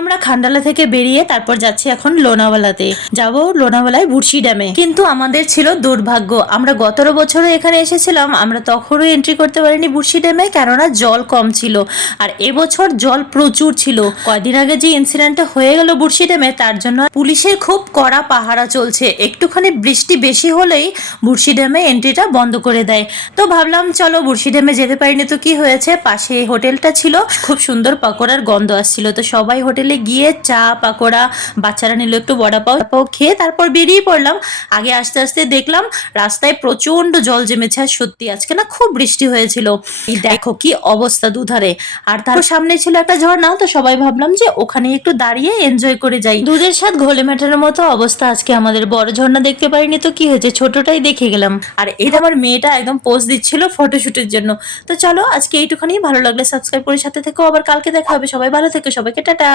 আমরা খান্ডালা থেকে বেরিয়ে তারপর যাচ্ছি এখন লোনাওয়ালাতে যাব, লোনাওয়ালায় বুড়শি ড্যামে। কিন্তু আমাদের ছিল দুর্ভাগ্য, আমরা গত বছরে এখানে এসেছিলাম, আমরা তখনও এন্ট্রি করতে পারিনি বুড়শি ড্যামে, কেননা জল কম ছিল। আর এবছর জল প্রচুর ছিল। কয়দিন আগে যে ইনসিডেন্টটা হয়ে গেল বুড়শি ড্যামে, তার জন্য পুলিশের খুব কড়া পাহারা চলছে। একটুখানি বৃষ্টি বেশি হলেই বুড়শি ড্যামে এন্ট্রিটা বন্ধ করে দেয়। তো ভাবলাম চলো বুড়শি ড্যামে যেতে পারিনি তো কি হয়েছে, পাশে হোটেলটা ছিল, খুব সুন্দর পাকোড়ার গন্ধ আসছিল। তো সবাই হোটেলে গিয়ে চা পাকোড়া, বাচ্চারা নিল একটু বড়া পাও খেয়ে তারপর বেরিয়ে পড়লাম। আগে আস্তে আস্তে দেখলাম রাস্তায় প্রচন্ড জল জমেছে। আর সত্যি আজকে না খুব বৃষ্টি হয়েছিল। দেখো কি অবস্থা দুধারে। আর তার সামনে ছিল একটা ঝর্ণা, তো সবাই ভাবলাম যে ওখানে একটু দাঁড়িয়ে এনজয় করে যাই। দুধের স্বাদ ঘোলে মেটানোর মতো অবস্থা আজকে আমাদের। বড় ঝর্ণা দেখতে পারিনি তো কি হয়েছে, ছোটটাই দেখে গেলাম। আর এটা আমার মেয়েটা একদম পোজ দিচ্ছিল ফটোশুটের জন্য। তো চলো আজকে এইটুখানি, ভালো লাগলে সাবস্ক্রাইব করে সাথে থেকো, আবার কালকে দেখা হবে। সবাই ভালো থেকো, সবাইকে টাটা।